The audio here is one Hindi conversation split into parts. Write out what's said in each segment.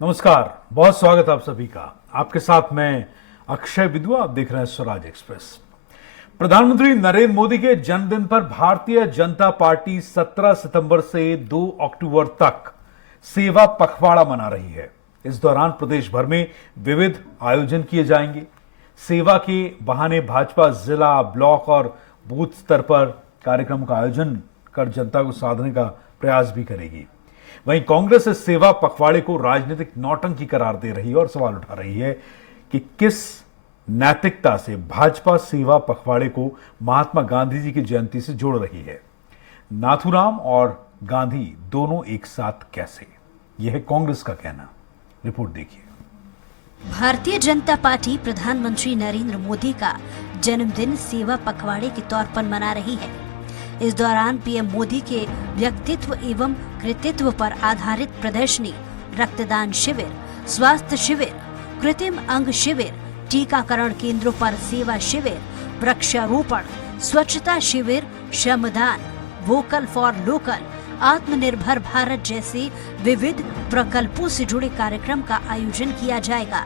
नमस्कार, बहुत स्वागत आप सभी का। आपके साथ मैं अक्षय विदुआ, आप देख रहे हैं स्वराज एक्सप्रेस। प्रधानमंत्री नरेंद्र मोदी के जन्मदिन पर भारतीय जनता पार्टी 17 सितंबर से 2 अक्टूबर तक सेवा पखवाड़ा मना रही है। इस दौरान प्रदेश भर में विविध आयोजन किए जाएंगे। सेवा के बहाने भाजपा जिला, ब्लॉक और बूथ स्तर पर कार्यक्रम का आयोजन कर जनता को साधने का प्रयास भी करेगी। वहीं कांग्रेस इस सेवा पखवाड़े को राजनीतिक नौटंकी करार दे रही है और सवाल उठा रही है कि किस नैतिकता से भाजपा सेवा पखवाड़े को महात्मा गांधी जी की जयंती से जोड़ रही है। नाथूराम और गांधी दोनों एक साथ कैसे, यह है कांग्रेस का कहना। रिपोर्ट देखिए। भारतीय जनता पार्टी प्रधानमंत्री नरेंद्र मोदी का जन्मदिन सेवा पखवाड़े के तौर पर मना रही है। इस दौरान पीएम मोदी के व्यक्तित्व एवं कृतित्व पर आधारित प्रदर्शनी, रक्तदान शिविर, स्वास्थ्य शिविर, कृत्रिम अंग शिविर, टीकाकरण केंद्रों पर सेवा शिविर, वृक्षारोपण, स्वच्छता शिविर, श्रमदान, वोकल फॉर लोकल, आत्मनिर्भर भारत जैसे विविध प्रकल्पों से जुड़े कार्यक्रम का आयोजन किया जाएगा।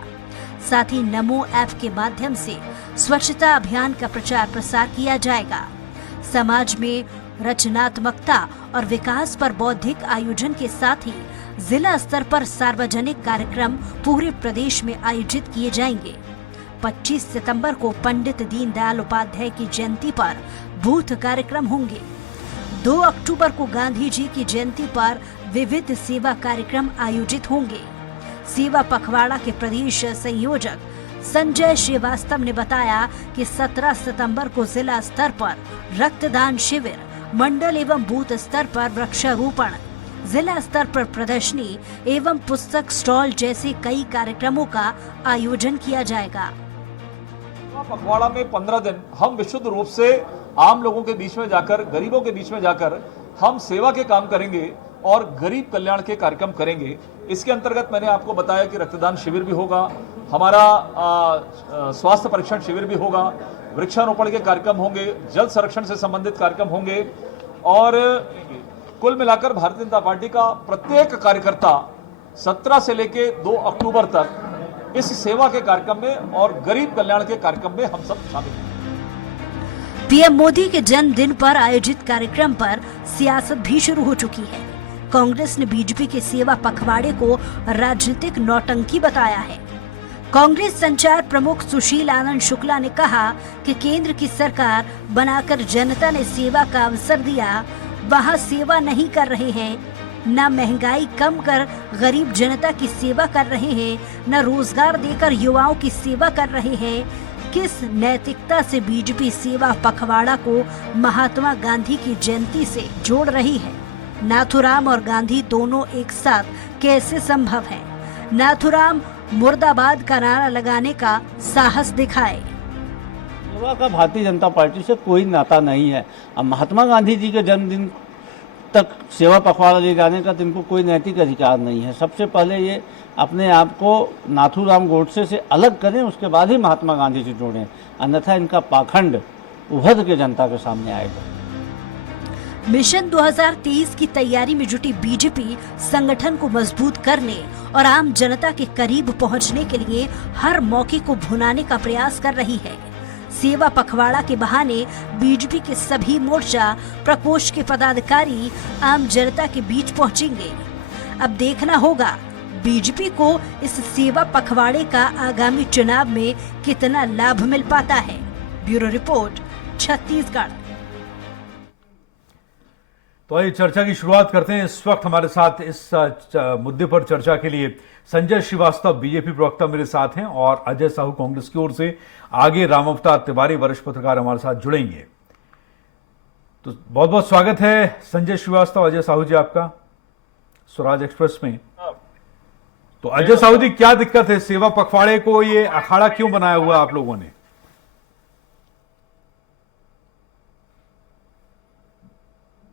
साथ ही नमो ऐप के माध्यम से स्वच्छता अभियान का प्रचार प्रसार किया जाएगा। समाज में रचनात्मकता और विकास पर बौद्धिक आयोजन के साथ ही जिला स्तर पर सार्वजनिक कार्यक्रम पूरे प्रदेश में आयोजित किए जाएंगे। 25 सितंबर को पंडित दीनदयाल उपाध्याय की जयंती पर बूथ कार्यक्रम होंगे। 2 अक्टूबर को गांधी जी की जयंती पर विविध सेवा कार्यक्रम आयोजित होंगे। सेवा पखवाड़ा के प्रदेश संयोजक संजय श्रीवास्तव ने बताया कि 17 सितंबर को जिला स्तर पर रक्तदान शिविर, मंडल एवं बूथ स्तर पर वृक्षारोपण, जिला स्तर पर प्रदर्शनी एवं पुस्तक स्टॉल जैसे कई कार्यक्रमों का आयोजन किया जाएगा। पखवाड़ा में 15 दिन हम विशुद्ध रूप से आम लोगों के बीच में जाकर, गरीबों के बीच में जाकर हम सेवा के काम करेंगे और गरीब कल्याण के कार्यक्रम करेंगे। इसके अंतर्गत मैंने आपको बताया कि रक्तदान शिविर भी होगा, हमारा स्वास्थ्य परीक्षण शिविर भी होगा, वृक्षारोपण के कार्यक्रम होंगे, जल संरक्षण से संबंधित कार्यक्रम होंगे और कुल मिलाकर भारतीय जनता पार्टी का प्रत्येक कार्यकर्ता 17 से लेकर 2 अक्टूबर तक इस सेवा के कार्यक्रम में और गरीब कल्याण के कार्यक्रम में हम सब शामिल हैं। पीएम मोदी के जन्मदिन पर आयोजित कार्यक्रम पर सियासत भी शुरू हो चुकी है। कांग्रेस ने बीजेपी के सेवा पखवाड़े को राजनीतिक नौटंकी बताया है। कांग्रेस संचार प्रमुख सुशील आनंद शुक्ला ने कहा कि केंद्र की सरकार बनाकर जनता ने सेवा का अवसर दिया, वहां सेवा नहीं कर रहे हैं, न महंगाई कम कर गरीब जनता की सेवा कर रहे हैं, न रोजगार देकर युवाओं की सेवा कर रहे हैं। किस नैतिकता से बीजेपी सेवा पखवाड़ा को महात्मा गांधी की जयंती से जोड़ रही है? नाथूराम और गांधी दोनों एक साथ कैसे संभव है? नाथूराम मुर्दाबाद का नारा लगाने का साहस दिखाए। सेवा का भारतीय जनता पार्टी से कोई नाता नहीं है। अब महात्मा गांधी जी के जन्मदिन तक सेवा पखवाड़ा ले जाने का तो इनको कोई नैतिक अधिकार नहीं है। सबसे पहले ये अपने आप को नाथूराम गोडसे से अलग करें, उसके बाद ही महात्मा गांधी से जोड़ें, अन्यथा इनका पाखंड उभर के जनता के सामने आएगा। मिशन 2023 की तैयारी में जुटी बीजेपी संगठन को मजबूत करने और आम जनता के करीब पहुंचने के लिए हर मौके को भुनाने का प्रयास कर रही है। सेवा पखवाड़ा के बहाने बीजेपी के सभी मोर्चा प्रकोष्ठ के पदाधिकारी आम जनता के बीच पहुंचेंगे। अब देखना होगा बीजेपी को इस सेवा पखवाड़े का आगामी चुनाव में कितना लाभ मिल पाता है। Bureau report, Chhattisgarh. तो आइए चर्चा की शुरुआत करते हैं। इस वक्त हमारे साथ इस मुद्दे पर चर्चा के लिए संजय श्रीवास्तव बीजेपी प्रवक्ता मेरे साथ हैं और अजय साहू कांग्रेस की ओर से, आगे रामावतार तिवारी वरिष्ठ पत्रकार हमारे साथ जुड़ेंगे। तो बहुत बहुत स्वागत है संजय श्रीवास्तव, अजय साहू जी आपका स्वराज एक्सप्रेस में। तो अजय साहू जी, क्या दिक्कत है? सेवा पखवाड़े को ये अखाड़ा क्यों बनाया हुआ आप लोगों ने?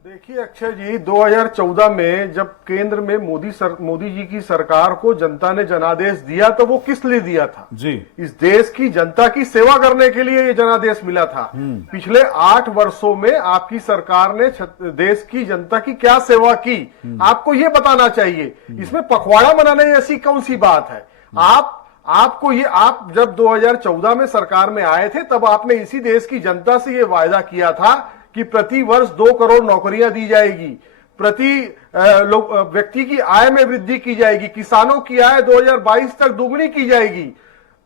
देखिए, देखिए अक्षय जी, 2014 में जब केंद्र में मोदी जी की सरकार को जनता ने जनादेश दिया तो वो किस लिए दिया था जी। इस देश की जनता की सेवा करने के लिए ये जनादेश मिला था। पिछले 8 वर्षों में आपकी सरकार ने देश की जनता की क्या सेवा की, आपको ये बताना चाहिए। इसमें पखवाड़ा मनाने ऐसी कौन सी बात है? आप जब 2014 में सरकार में आए थे तब आपने इसी देश की जनता से ये वायदा किया था कि प्रति वर्ष 2 करोड़ नौकरियां दी जाएगी, प्रति व्यक्ति की आय में वृद्धि की जाएगी, किसानों की आय 2022 तक दुगनी की जाएगी,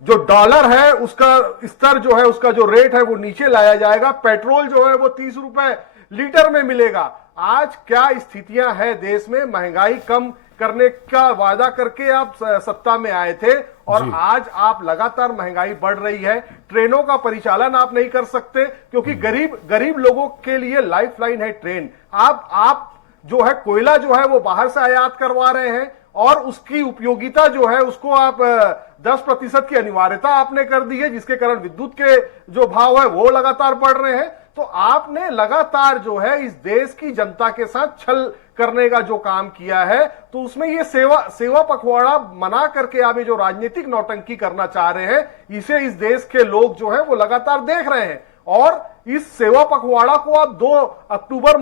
जो डॉलर है उसका स्तर जो है, उसका जो रेट है वो नीचे लाया जाएगा, पेट्रोल जो है वो 30 रुपए लीटर में मिलेगा। आज क्या स्थितियां हैं देश में? महंगाई कम करने का वादा करके आप सत्ता में आए थे और आज आप लगातार महंगाई बढ़ रही है। ट्रेनों का परिचालन आप नहीं कर सकते क्योंकि गरीब लोगों के लिए लाइफलाइन है ट्रेन। आप जो है कोयला जो है वो बाहर से आयात करवा रहे हैं और उसकी उपयोगिता जो है उसको आप 10% की अनिवार्यता आपने कर दी है, जिसके कारण विद्युत के जो भाव है वो लगातार बढ़ रहे हैं। तो आपने लगातार जो है इस देश की जनता के साथ छल करने का जो काम किया है, तो उसमें ये सेवा पखवाड़ा मना करके आप ये जो राजनीतिक नौटंकी करना चाह रहे हैं, इसे इस देश के लोग जो है वो लगातार देख रहे हैं। और इस सेवा पखवाड़ा को आप 2 अक्टूबर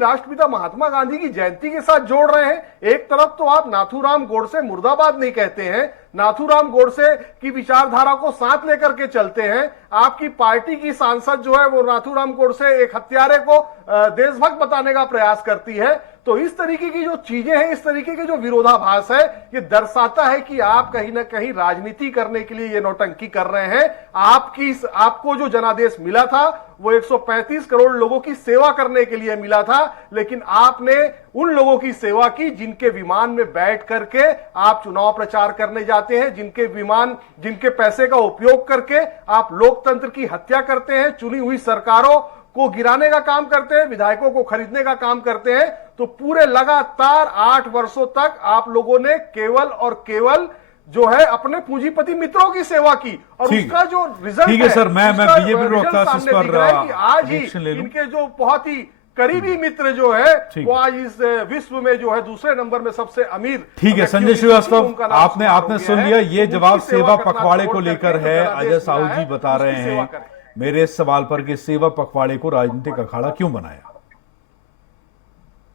राष्ट्रपिता महात्मा गांधी की जयंती के साथ जोड़ रहे हैं। एक तरफ तो आप नाथूराम गोडसे मुर्दाबाद नहीं कहते हैं, नाथूराम गोडसे की विचारधारा को साथ लेकर के चलते हैं। आपकी पार्टी की सांसद जो है वो नाथूराम गोडसे एक हत्यारे को देशभक्त बताने का प्रयास करती है। तो इस तरीके की जो चीजें हैं, इस तरीके के जो विरोधाभास है, ये दर्शाता है कि आप कहीं ना कहीं राजनीति करने के लिए ये नौटंकी कर रहे हैं। आपको जो जनादेश मिला था वो 135 करोड़ लोगों की सेवा करने के लिए मिला था, लेकिन आपने उन लोगों की सेवा की जिनके विमान में बैठ करके आप चुनाव प्रचार करने जाते हैं, जिनके पैसे का उपयोग करके आप लोकतंत्र की हत्या करते हैं, चुनी हुई सरकारों को गिराने का काम करते हैं, विधायकों को खरीदने का काम करते हैं। तो पूरे लगातार 8 वर्षों तक आप लोगों ने केवल और केवल जो है अपने पूंजीपति मित्रों की सेवा की और उसका जो रिजल्ट है सर, मैं बीजेपी प्रवक्ता से इस पर आज ही इनके जो बहुत ही करीबी मित्र जो है वो आज इस विश्व में जो है दूसरे नंबर में सबसे अमीर। ठीक है संजय श्रीवास्तव, आपने सुन लिया। ये जवाब सेवा पखवाड़े को लेकर है। अजय साहू जी बता रहे हैं मेरे इस सवाल पर कि सेवा पखवाड़े को राजनीतिक अखाड़ा क्यों बनाया।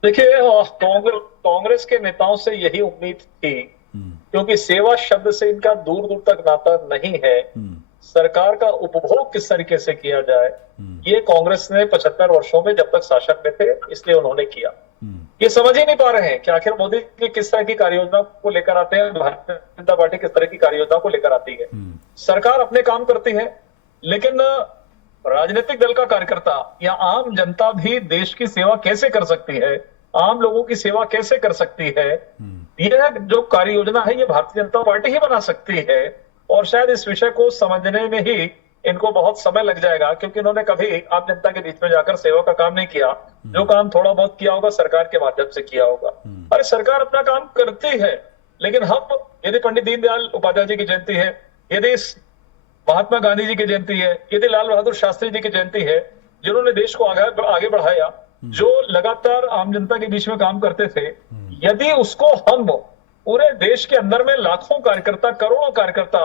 देखिए, कांग्रेस के नेताओं से यही उम्मीद थी, क्योंकि सेवा शब्द से इनका दूर दूर तक नाता नहीं है। सरकार का उपभोग किस तरीके से किया जाए, ये कांग्रेस ने 75 वर्षों में जब तक शासन में थे इसलिए उन्होंने किया। ये समझ ही नहीं पा रहे हैं कि आखिर मोदी की किस तरह की कार्य योजना को लेकर आते हैं, भारतीय जनता पार्टी किस तरह की कार्य योजना को लेकर आती है। सरकार अपने काम करती है, लेकिन राजनीतिक दल का कार्यकर्ता या आम जनता भी देश की सेवा कैसे कर सकती है, आम लोगों की सेवा कैसे कर सकती है, यह जो कार्य योजना है ये भारतीय जनता पार्टी ही बना सकती है। और शायद इस विषय को समझने में ही इनको बहुत समय लग जाएगा, क्योंकि इन्होंने कभी आम जनता के बीच में जाकर सेवा का काम नहीं किया। जो काम थोड़ा बहुत किया होगा सरकार के माध्यम से किया होगा। अरे सरकार अपना काम करती है, लेकिन हम यदि पंडित दीनदयाल उपाध्याय जी की जयंती है, यदि महात्मा गांधी जी की जयंती है, यदि लाल बहादुर शास्त्री जी की जयंती है, जिन्होंने देश को आगे बढ़ाया, जो लगातार आम जनता के बीच में काम करते थे, यदि उसको हम पूरे देश के अंदर में लाखों कार्यकर्ता, करोड़ों कार्यकर्ता,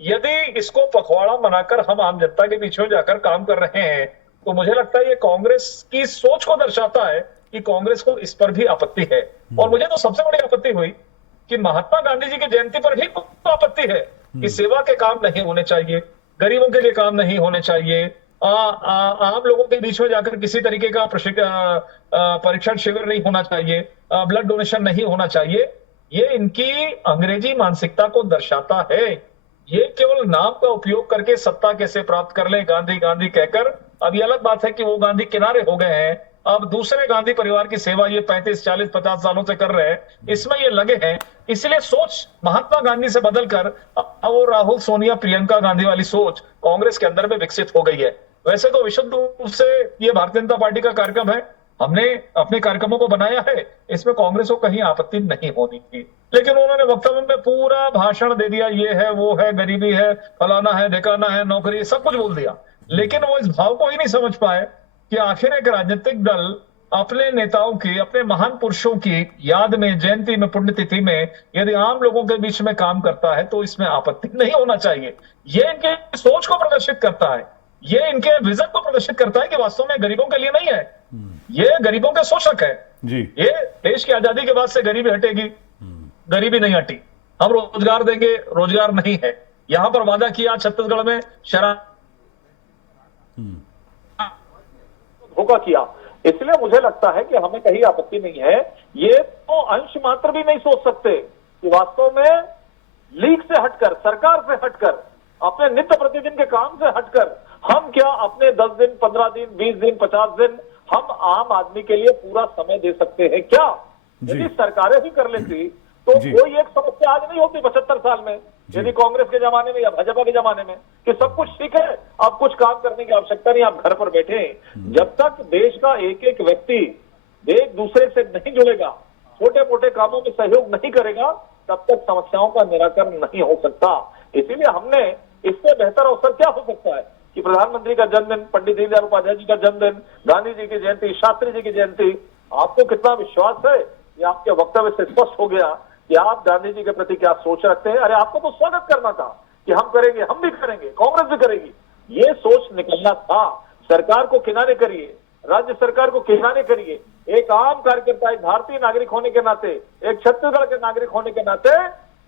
यदि इसको पखवाड़ा बनाकर हम आम जनता के बीच में जाकर काम कर रहे हैं, तो मुझे लगता है ये कांग्रेस की सोच को दर्शाता है कि कांग्रेस को इस पर भी आपत्ति है। और मुझे तो सबसे बड़ी आपत्ति हुई कि महात्मा गांधी जी की जयंती पर भी आपत्ति है कि सेवा के काम नहीं होने चाहिए, गरीबों के लिए काम नहीं होने चाहिए, आम लोगों के बीच में जाकर किसी तरीके का परीक्षण शिविर नहीं होना चाहिए, ब्लड डोनेशन नहीं होना चाहिए। ये इनकी अंग्रेजी मानसिकता को दर्शाता है। ये केवल नाम का उपयोग करके सत्ता कैसे प्राप्त कर ले, गांधी गांधी कहकर। अब ये अलग बात है कि वो गांधी किनारे हो गए हैं, अब दूसरे गांधी परिवार की सेवा ये 35, 40, 50 सालों से कर रहे हैं, इसमें ये लगे हैं। इसलिए सोच महात्मा गांधी से बदलकर वो राहुल, सोनिया, प्रियंका गांधी वाली सोच कांग्रेस के अंदर में विकसित हो गई है। वैसे तो विशुद्ध रूप से ये भारतीय जनता पार्टी का कार्यक्रम है, हमने अपने कार्यक्रमों को बनाया है, इसमें कांग्रेस को कहीं आपत्ति नहीं होनी थी। लेकिन उन्होंने वक्तव्य में पूरा भाषण दे दिया, ये है, वो है, गरीबी है, फलाना है, ढिकाना है, नौकरी, सब कुछ बोल दिया। लेकिन वो इस भाव को ही नहीं समझ पाए कि आखिर एक राजनीतिक दल अपने नेताओं की, अपने महान पुरुषों की याद में, जयंती में, पुण्यतिथि में यदि आम लोगों के बीच में काम करता है तो इसमें आपत्ति नहीं होना चाहिए। ये इनके सोच को प्रदर्शित करता है, ये इनके विजन को प्रदर्शित करता है कि वास्तव में गरीबों के लिए नहीं है, ये गरीबों के शोषक है जी। ये देश की आजादी के बाद से गरीबी हटेगी, गरीबी नहीं हटी। हम रोजगार देंगे, रोजगार नहीं है। यहां पर वादा किया छत्तीसगढ़ में शराब धोखा किया। इसलिए मुझे लगता है कि हमें कहीं आपत्ति नहीं है। ये तो अंश मात्र भी नहीं सोच सकते कि वास्तव में लीग से हटकर, सरकार से हटकर, अपने नित्य प्रतिदिन के काम से हटकर हम क्या अपने 10 दिन, 15 दिन, 20 दिन, 50 दिन हम आम आदमी के लिए पूरा समय दे सकते हैं क्या? यदि सरकारें ही कर लेती तो कोई एक समस्या आज नहीं होती 75 साल में, यदि कांग्रेस के जमाने में या भाजपा के जमाने में, कि सब कुछ ठीक है, अब कुछ काम करने की आवश्यकता नहीं, आप घर पर बैठे हैं। जब तक देश का एक एक व्यक्ति एक दूसरे से नहीं जुड़ेगा, छोटे मोटे कामों में सहयोग नहीं करेगा, तब तक समस्याओं का निराकरण नहीं हो सकता। इसीलिए हमने इससे बेहतर अवसर क्या हो सकता है कि प्रधानमंत्री का जन्मदिन, पंडित दीनदयाल उपाध्याय जी का जन्मदिन, गांधी जी की जयंती, शास्त्री जी की जयंती, आपको कितना विश्वास है? ये आपके वक्तव्य से स्पष्ट हो गया कि आप गांधी जी के प्रति क्या सोच रखते हैं। अरे आपको तो स्वागत करना था कि हम करेंगे, हम भी करेंगे, कांग्रेस भी करेगी, ये सोच निकलना था। सरकार को किनारे करिए, राज्य सरकार को किनारे करिए। एक आम कार्यकर्ता, एक भारतीय नागरिक होने के नाते, एक छत्तीसगढ़ के नागरिक होने के नाते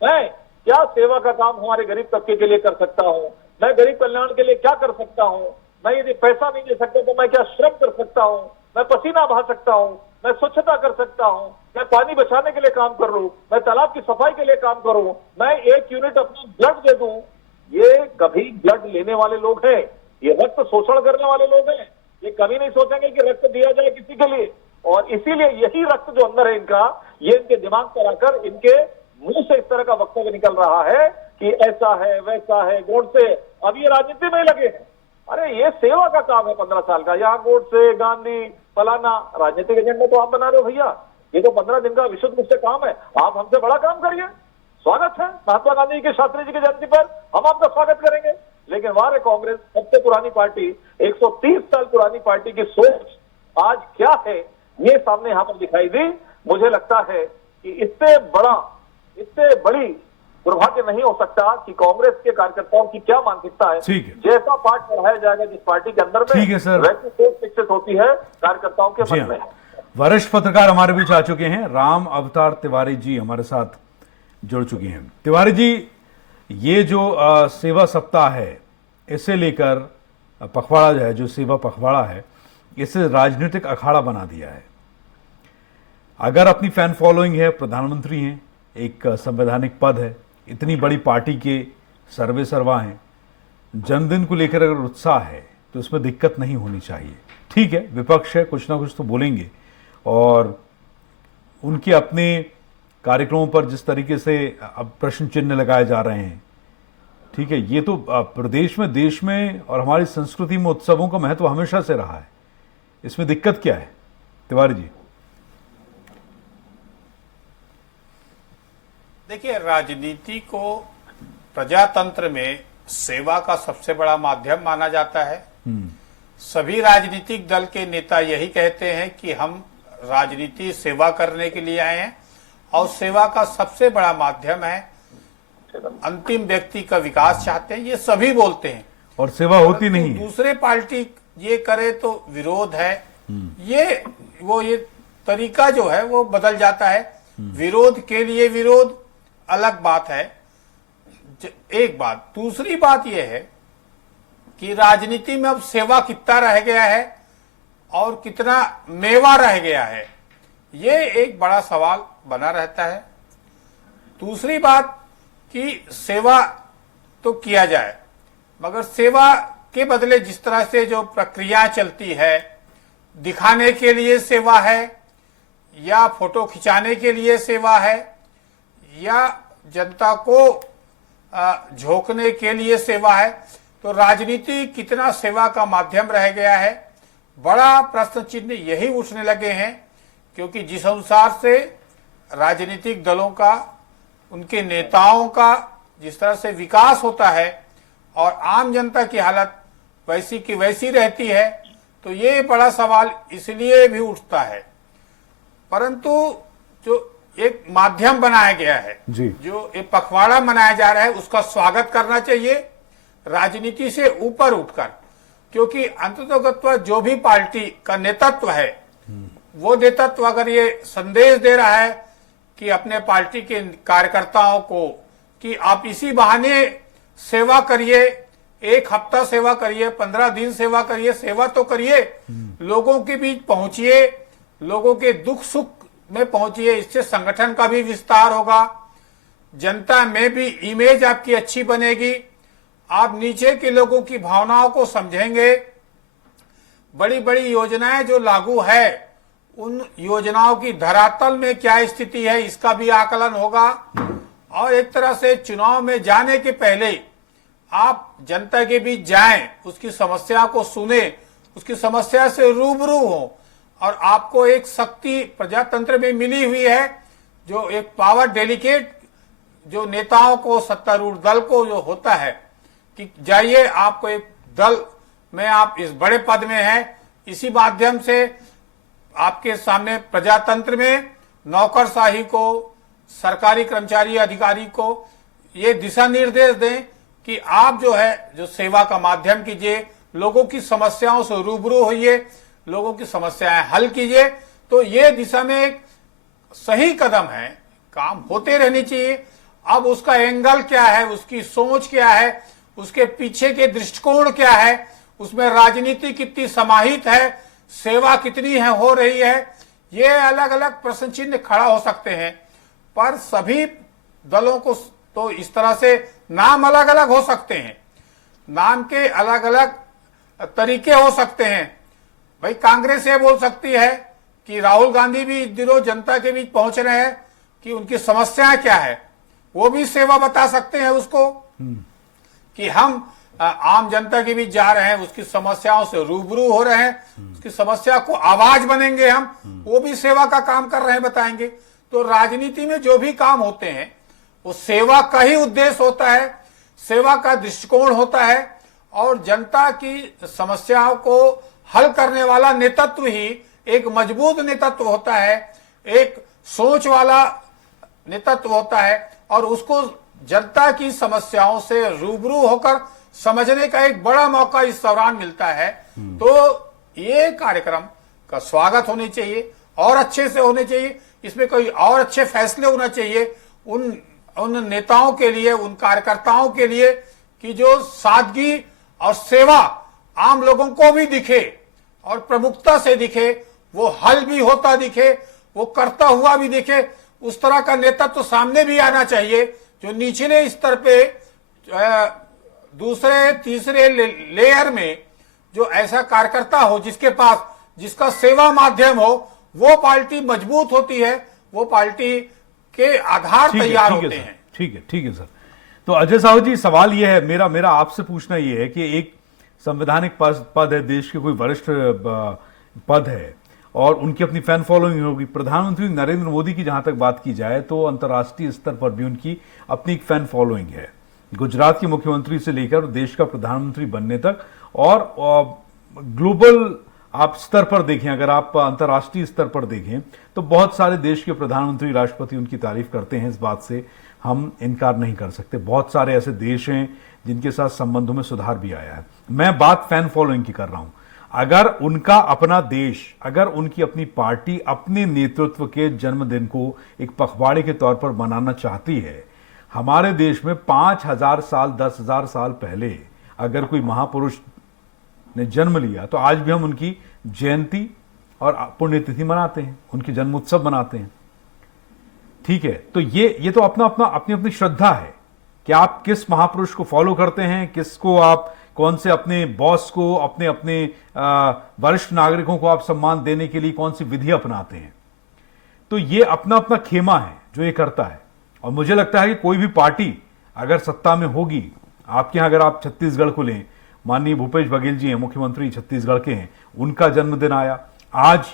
मैं क्या सेवा का काम हमारे गरीब तबके के लिए कर सकता हूं, मैं गरीब कल्याण के लिए क्या कर सकता हूं, मैं यदि पैसा नहीं दे सकता तो मैं क्या श्रम कर सकता हूं, मैं पसीना बहा सकता हूं, मैं स्वच्छता कर सकता हूं, मैं पानी बचाने के लिए काम कर लूं, मैं तालाब की सफाई के लिए काम करूं, मैं 1 यूनिट अपना ब्लड दे दूं। ये कभी ब्लड लेने वाले लोग हैं, ये रक्त शोषण करने वाले लोग हैं, ये कभी नहीं सोचेंगे कि रक्त दिया जाए किसी के लिए। और इसीलिए यही रक्त जो अंदर है इनका, ये इनके दिमाग पर आकर इनके मुंह से इस तरह का वक्तव्य निकल रहा है कि ऐसा है, वैसा है, गोडसे। अब ये राजनीति में लगे हैं। अरे ये सेवा का काम है 15 साल का, यहाँ गोडसे, गांधी, फलाना, राजनीतिक एजेंडा तो आप बना रहे हो भैया। ये तो 15 दिन का विशुद्ध रूप से काम है, आप हमसे बड़ा काम करिए। स्वागत है महात्मा गांधी के, शास्त्री जी की जयंती पर हम आपका स्वागत करेंगे। लेकिन वाह कांग्रेस, सबसे पुरानी पार्टी, 130 साल पुरानी पार्टी की सोच आज क्या है, ये सामने यहां पर दिखाई दी। मुझे लगता है कि इससे बड़ी दुर्भाग्य नहीं हो सकता कि कांग्रेस के कार्यकर्ताओं की क्या मानसिकता है। ठीक है। जैसा पाठ पढ़ाया जाएगा जिस पार्टी के अंदर में, ठीक है सर, वैसी सोच विकसित होती है कार्यकर्ताओं के मन में। वरिष्ठ पत्रकार हमारे बीच आ चुके हैं, राम अवतार तिवारी जी हमारे साथ जुड़ चुके हैं। तिवारी जी, ये जो सेवा सप्ताह है, इसे लेकर पखवाड़ा जो है, जो सेवा पखवाड़ा है, इसे राजनीतिक अखाड़ा बना दिया है। अगर अपनी फैन फॉलोइंग है, प्रधानमंत्री हैं, एक संवैधानिक पद है, इतनी बड़ी पार्टी के सर्वे सर्वा हैं, जन्मदिन को लेकर अगर उत्साह है तो इसमें दिक्कत नहीं होनी चाहिए। ठीक है, विपक्ष है, कुछ ना कुछ तो बोलेंगे, और उनके अपने कार्यक्रमों पर जिस तरीके से अब प्रश्न चिन्ह लगाए जा रहे हैं, ठीक है, ये तो प्रदेश में, देश में और हमारी संस्कृति में उत्सवों का महत्व हमेशा से रहा है। इसमें दिक्कत क्या है तिवारी जी? देखिए, राजनीति को प्रजातंत्र में सेवा का सबसे बड़ा माध्यम माना जाता है। सभी राजनीतिक दल के नेता यही कहते हैं कि हम राजनीति सेवा करने के लिए आए हैं, और सेवा का सबसे बड़ा माध्यम है, अंतिम व्यक्ति का विकास चाहते हैं, ये सभी बोलते हैं। और सेवा होती नहीं है। दूसरे पार्टी ये करे तो विरोध है, ये तरीका जो है वो बदल जाता है। विरोध के लिए विरोध अलग बात है, एक बात। दूसरी बात यह है कि राजनीति में अब सेवा कितना रह गया है और कितना मेवा रह गया है, ये एक बड़ा सवाल बना रहता है। दूसरी बात कि सेवा तो किया जाए, मगर सेवा के बदले जिस तरह से जो प्रक्रिया चलती है, दिखाने के लिए सेवा है या फोटो खिंचाने के लिए सेवा है या जनता को झोंकने के लिए सेवा है, तो राजनीति कितना सेवा का माध्यम रह गया है, बड़ा प्रश्न चिन्ह यही उठने लगे हैं। क्योंकि जिस अनुसार से राजनीतिक दलों का, उनके नेताओं का जिस तरह से विकास होता है और आम जनता की हालत वैसी की वैसी रहती है, तो ये बड़ा सवाल इसलिए भी उठता है। परंतु जो एक माध्यम बनाया गया है जी। जो एक पखवाड़ा मनाया जा रहा है उसका स्वागत करना चाहिए राजनीति से ऊपर उठकर, क्योंकि अंततोगत्वा जो भी पार्टी का नेतृत्व है वो नेतृत्व अगर ये संदेश दे रहा है कि अपने पार्टी के कार्यकर्ताओं को कि आप इसी बहाने सेवा करिए, 1 हफ्ता सेवा करिए, 15 दिन सेवा करिए, सेवा तो करिए, लोगों के बीच पहुंचिए, लोगों के दुख सुख में पहुंचिए, इससे संगठन का भी विस्तार होगा, जनता में भी इमेज आपकी अच्छी बनेगी, आप नीचे के लोगों की भावनाओं को समझेंगे, बड़ी बड़ी योजनाएं जो लागू है उन योजनाओं की धरातल में क्या स्थिति है इसका भी आकलन होगा, और एक तरह से चुनाव में जाने के पहले आप जनता के बीच जाएं, उसकी समस्या को सुने, उसकी समस्या से रूबरू हो, और आपको एक शक्ति प्रजातंत्र में मिली हुई है जो एक पावर डेलीकेट जो नेताओं को, सत्तारूढ़ दल को जो होता है कि जाइए आपको एक दल में आप इस बड़े पद में हैं, इसी माध्यम से आपके सामने प्रजातंत्र में नौकरशाही को, सरकारी कर्मचारी अधिकारी को ये दिशा निर्देश दें कि आप जो है जो सेवा का माध्यम कीजिए, लोगों की समस्याओं से रूबरू होइए, लोगों की समस्याएं हल कीजिए। तो ये दिशा में एक सही कदम है, काम होते रहनी चाहिए। अब उसका एंगल क्या है, उसकी सोच क्या है, उसके पीछे के दृष्टिकोण क्या है, उसमें राजनीति कितनी समाहित है, सेवा कितनी है हो रही है, ये अलग अलग प्रश्न चिन्ह खड़ा हो सकते हैं। पर सभी दलों को तो इस तरह से नाम अलग अलग हो सकते हैं, नाम के अलग अलग तरीके हो सकते हैं। भाई कांग्रेस ये बोल सकती है कि राहुल गांधी भी इस दिनों जनता के बीच पहुंच रहे हैं कि उनकी समस्याएं क्या है, वो भी सेवा बता सकते हैं उसको कि हम आम जनता के बीच जा रहे हैं, उसकी समस्याओं से रूबरू हो रहे हैं, उसकी समस्या को आवाज बनेंगे हम, वो भी सेवा का काम कर रहे हैं बताएंगे। तो राजनीति में जो भी काम होते हैं वो सेवा का ही उद्देश्य होता है, सेवा का दृष्टिकोण होता है, और जनता की समस्याओं को हल करने वाला नेतृत्व ही एक मजबूत नेतृत्व होता है, एक सोच वाला नेतृत्व होता है, और उसको जनता की समस्याओं से रूबरू होकर समझने का एक बड़ा मौका इस दौरान मिलता है। तो ये कार्यक्रम का स्वागत होनी चाहिए और अच्छे से होने चाहिए, इसमें कोई और अच्छे फैसले होना चाहिए उन नेताओं के लिए, उन कार्यकर्ताओं के लिए कि जो सादगी और सेवा आम लोगों को भी दिखे और प्रमुखता से दिखे, वो हल भी होता दिखे, वो करता हुआ भी दिखे। उस तरह का नेतृत्व तो सामने भी आना चाहिए जो निचले स्तर पे दूसरे तीसरे लेयर में जो ऐसा कार्यकर्ता हो जिसके पास जिसका सेवा माध्यम हो, वो पार्टी मजबूत होती है, वो पार्टी के आधार तैयार होते हैं। ठीक है सर। तो अजय साहू जी, सवाल यह है मेरा आपसे पूछना यह है कि एक संवैधानिक पद है, देश के कोई वरिष्ठ पद है और उनकी अपनी फैन फॉलोइंग होगी। प्रधानमंत्री नरेंद्र मोदी की जहां तक बात की जाए तो अंतर्राष्ट्रीय स्तर पर भी उनकी अपनी एक फैन फॉलोइंग है, गुजरात के मुख्यमंत्री से लेकर देश का प्रधानमंत्री बनने तक। और ग्लोबल आप स्तर पर देखें, अगर आप अंतर्राष्ट्रीय स्तर पर देखें तो बहुत सारे देश के प्रधानमंत्री, राष्ट्रपति उनकी तारीफ करते हैं, इस बात से हम इनकार नहीं कर सकते। बहुत सारे ऐसे देश हैं जिनके साथ संबंधों में सुधार भी आया है। मैं बात फैन फॉलोइंग की कर रहा हूं। अगर उनका अपना देश, अगर उनकी अपनी पार्टी अपने नेतृत्व के जन्मदिन को एक पखवाड़े के तौर पर मनाना चाहती है, हमारे देश में 5000 साल 10,000 साल पहले अगर कोई महापुरुष ने जन्म लिया तो आज भी हम उनकी जयंती और पुण्यतिथि मनाते हैं, उनकी जन्म उत्सव मनाते हैं। ठीक है, तो ये तो अपनी अपनी श्रद्धा है कि आप किस महापुरुष को फॉलो करते हैं, किसको आप, कौन से अपने बॉस को, अपने वरिष्ठ नागरिकों को आप सम्मान देने के लिए कौन सी विधि अपनाते हैं। तो ये अपना अपना खेमा है जो ये करता है। और मुझे लगता है कि कोई भी पार्टी अगर सत्ता में होगी, आपके यहां अगर आप छत्तीसगढ़ को लें, माननीय भूपेश बघेल जी हैं, मुख्यमंत्री छत्तीसगढ़ के हैं, उनका जन्मदिन आया। आज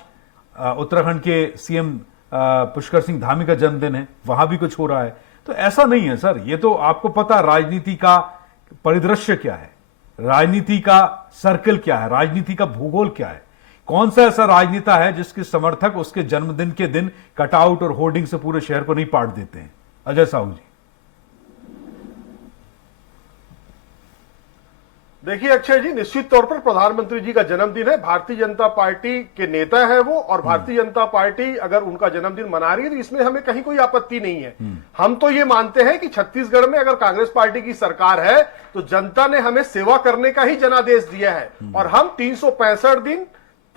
उत्तराखंड के सीएम पुष्कर सिंह धामी का जन्मदिन है, वहां भी कुछ हो रहा है। तो ऐसा नहीं है सर, ये तो आपको पता राजनीति का परिदृश्य क्या है। राजनीति का सर्कल क्या है, राजनीति का भूगोल क्या है, कौन सा ऐसा राजनेता है जिसके समर्थक उसके जन्मदिन के दिन कटआउट और होर्डिंग से पूरे शहर को नहीं पाट देते हैं? अजय साहू जी। देखिए अक्षय जी, निश्चित तौर पर प्रधानमंत्री जी का जन्मदिन है, भारतीय जनता पार्टी के नेता है वो, और भारतीय जनता पार्टी अगर उनका जन्मदिन मना रही है तो इसमें हमें कहीं कोई आपत्ति नहीं है। हम तो ये मानते हैं कि छत्तीसगढ़ में अगर कांग्रेस पार्टी की सरकार है तो जनता ने हमें सेवा करने का ही जनादेश दिया है, और हम 365 दिन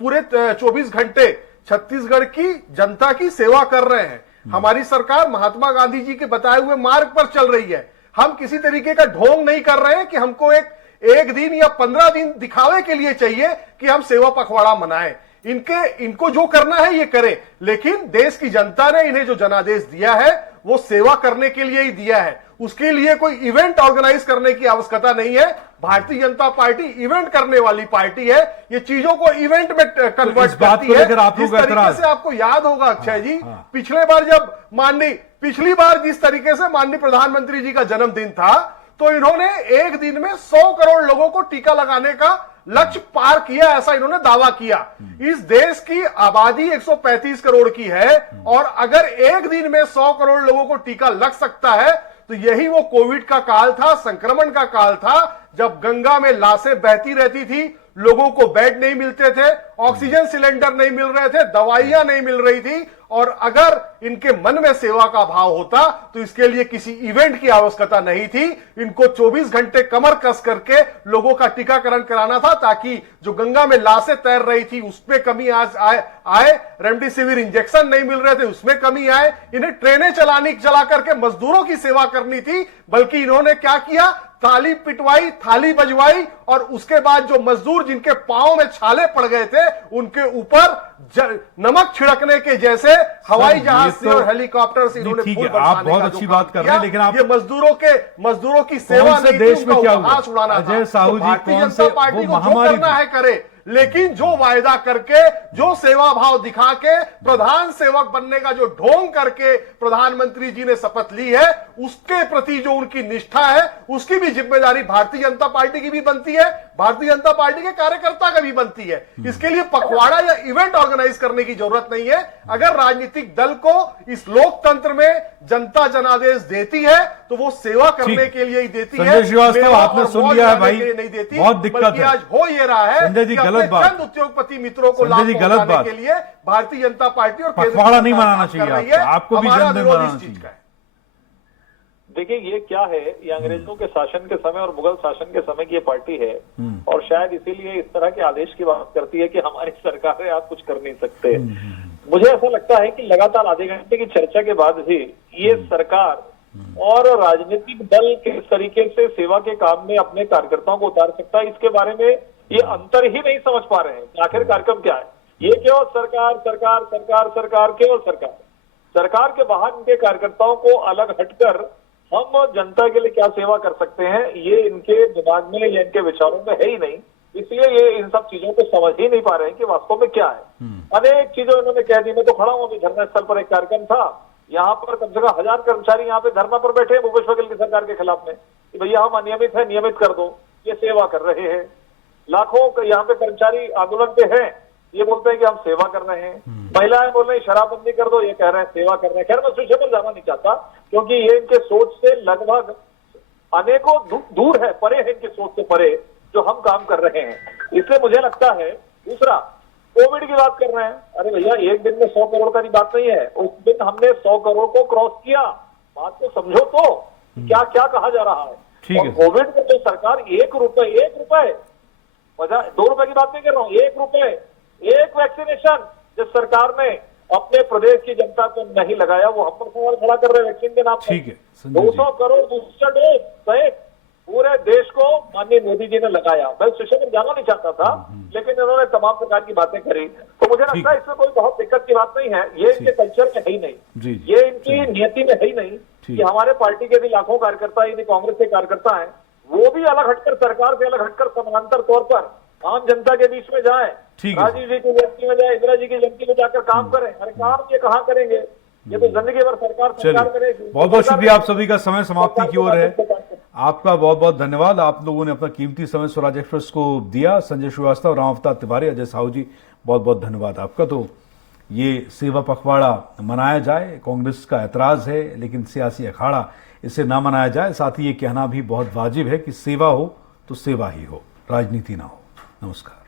पूरे 24 घंटे छत्तीसगढ़ की जनता की सेवा कर रहे हैं। हमारी सरकार महात्मा गांधी जी के बताए हुए मार्ग पर चल रही है। हम किसी तरीके का ढोंग नहीं कर रहे हैं कि हमको एक दिन या 15 दिन दिखावे के लिए चाहिए कि हम सेवा पखवाड़ा मनाएं। इनको जो करना है ये करें, लेकिन देश की जनता ने इन्हें जो जनादेश दिया है वो सेवा करने के लिए ही दिया है। उसके लिए कोई इवेंट ऑर्गेनाइज करने की आवश्यकता नहीं है। भारतीय जनता पार्टी इवेंट करने वाली पार्टी है, ये चीजों को इवेंट में कन्वर्ट करती है। जिस तरीके से आपको याद होगा अक्षय जी, पिछली बार जिस तरीके से माननीय प्रधानमंत्री जी का जन्मदिन था तो इन्होंने एक दिन में 100 करोड़ लोगों को टीका लगाने का लक्ष्य पार किया, ऐसा इन्होंने दावा किया। इस देश की आबादी 135 करोड़ की है, और अगर एक दिन में 100 करोड़ लोगों को टीका लग सकता है तो यही वो कोविड का काल था, संक्रमण का काल था, जब गंगा में लाशें बहती रहती थी, लोगों को बेड नहीं मिलते थे, ऑक्सीजन सिलेंडर नहीं मिल रहे थे, दवाइयां नहीं मिल रही थी। और अगर इनके मन में सेवा का भाव होता तो इसके लिए किसी इवेंट की आवश्यकता नहीं थी। इनको 24 घंटे कमर कस करके लोगों का टीकाकरण कराना था, ताकि जो गंगा में लाशें तैर रही थी उसमें कमी आए, रेमडेसिविर इंजेक्शन नहीं मिल रहे थे उसमें कमी आए, इन्हें ट्रेनें चला करके मजदूरों की सेवा करनी थी। बल्कि इन्होंने क्या किया, ताली पिटवाई, थाली बजवाई, और उसके बाद जो मजदूर जिनके पांव में छाले पड़ गए थे उनके ऊपर नमक छिड़कने के जैसे हवाई जहाज से और हेलीकॉप्टर से इन्होंने फूल बरसाने आप बहुत अच्छी बात कर रहे हैं, लेकिन आप ये मजदूरों की सेवा नहीं थी, देश में क्या हुआ? उड़ाना अजय साहू जी, भारतीय कौन जनता से पार्टी वो को जो महामारी करना है करे, लेकिन जो वायदा करके, जो सेवा भाव दिखा के, प्रधान सेवक बनने का जो ढोंग करके प्रधानमंत्री जी ने शपथ ली है, उसके प्रति जो उनकी निष्ठा है उसकी भी जिम्मेदारी भारतीय जनता पार्टी की भी बनती है, भारतीय जनता पार्टी के कार्यकर्ता का भी बनती है। इसके लिए पखवाड़ा या इवेंट ऑर्गेनाइज करने की जरूरत नहीं है। अगर राजनीतिक दल को इस लोकतंत्र में जनता जनादेश देती है तो वो सेवा करने के लिए ही देती है। संजय श्रीवास्तव, आपने सुन लिया है भाई, नहीं देती, बहुत दिक्कत है। आज हो ये रहा है संजय जी, कि गलत बात, चंद उद्योगपति मित्रों को संजय लाभ जी, गलत पहुंचाने बात के लिए भारतीय जनता पार्टी और पखवाड़ा नहीं मनाना चाहिए, आपको भी जन्मदिन मनाना चाहिए। देखिए ये क्या है, ये अंग्रेजों के शासन के समय और मुगल शासन के समय की ये पार्टी है, और शायद इसीलिए इस तरह के आदेश की बात करती है कि हमारी सरकार है, आप कुछ कर नहीं सकते। मुझे ऐसा लगता है कि लगातार आधे घंटे की चर्चा के बाद भी ये सरकार और राजनीतिक दल किस तरीके से सेवा के काम में अपने कार्यकर्ताओं को उतार सकता है, इसके बारे में ये अंतर ही नहीं समझ पा रहे हैं कि आखिर कार्यक्रम क्या है। ये केवल सरकार सरकार सरकार सरकार केवल सरकार के बाहर इनके कार्यकर्ताओं को अलग हटकर हम जनता के लिए क्या सेवा कर सकते हैं, ये इनके दिमाग में या इनके विचारों में है ही नहीं। इसलिए ये इन सब चीजों को समझ ही नहीं पा रहे हैं कि वास्तव में क्या है। अनेक चीजें उन्होंने कह दी। मैं तो खड़ा हूं, अभी धरना स्थल पर एक कार्यक्रम था, यहाँ पर कम से कम 1000 कर्मचारी यहाँ पे धरना पर बैठे हैं भूपेश बघेल की सरकार के खिलाफ में कि भैया हम अनियमित है, नियमित कर दो। ये सेवा कर रहे हैं। लाखों यहाँ पे कर्मचारी आंदोलन पे हैं, ये बोलते हैं कि हम सेवा कर रहे हैं। महिलाएं बोल रही शराबबंदी कर दो, ये कह रहे हैं सेवा कर रहे हैं। खैर मैं उस विषय पर जाना नहीं चाहता, क्योंकि ये इनके सोच से लगभग अनेकों दूर है, परे है इनकी सोच से परे जो हम काम कर रहे हैं। इसलिए मुझे लगता है, दूसरा कोविड की बात कर रहे हैं, अरे भैया एक दिन में 100 करोड़ का बात नहीं है। उस दिन हमने 100 करोड़ को क्रॉस किया। बात को समझो तो क्या क्या कहा जा रहा है। और कोविड में तो सरकार 1 रुपए 2 रुपए की बात नहीं कर रहा हूं, 1 रुपए एक वैक्सीनेशन जिस सरकार ने अपने प्रदेश की जनता को नहीं लगाया, वो हम पर सवाल खड़ा कर रहे हैं वैक्सीन के नाम पर। 200 करोड़ बूस्टर डोज सहित पूरे देश को माननीय मोदी जी ने लगाया। मैं उस विषय में जाना नहीं चाहता था, लेकिन इन्होंने तमाम प्रकार की बातें करी, तो मुझे लगता है इसमें कोई बहुत दिक्कत की बात नहीं है। ये इनके कल्चर में है ही नहीं, ये इनकी नियति में है ही नहीं कि हमारे पार्टी के भी लाखों कार्यकर्ता यदि कांग्रेस के कार्यकर्ता है, वो भी अलग हटकर, सरकार से अलग हटकर समानांतर तौर पर आम जनता के बीच में जाए, राजीव जी की जयंती में जाए, इंदिरा जी की जयंती में जाकर काम करें। अरे काम ये कहाँ करेंगे, ये तो जिंदगी भर सरकार करेगी। बहुत बहुत शुक्रिया, आप सभी का समय समाप्ति की ओर है। आपका बहुत बहुत धन्यवाद। आप लोगों ने अपना कीमती समय स्वराज एक्सप्रेस को दिया। संजय श्रीवास्तव, राम अवतार तिवारी, अजय साहू जी, बहुत बहुत धन्यवाद आपका। तो ये सेवा पखवाड़ा मनाया जाए, कांग्रेस का ऐतराज है, लेकिन सियासी अखाड़ा इसे ना मनाया जाए। साथ ही ये कहना भी बहुत वाजिब है कि सेवा हो तो सेवा ही हो, राजनीति ना हो। नमस्कार।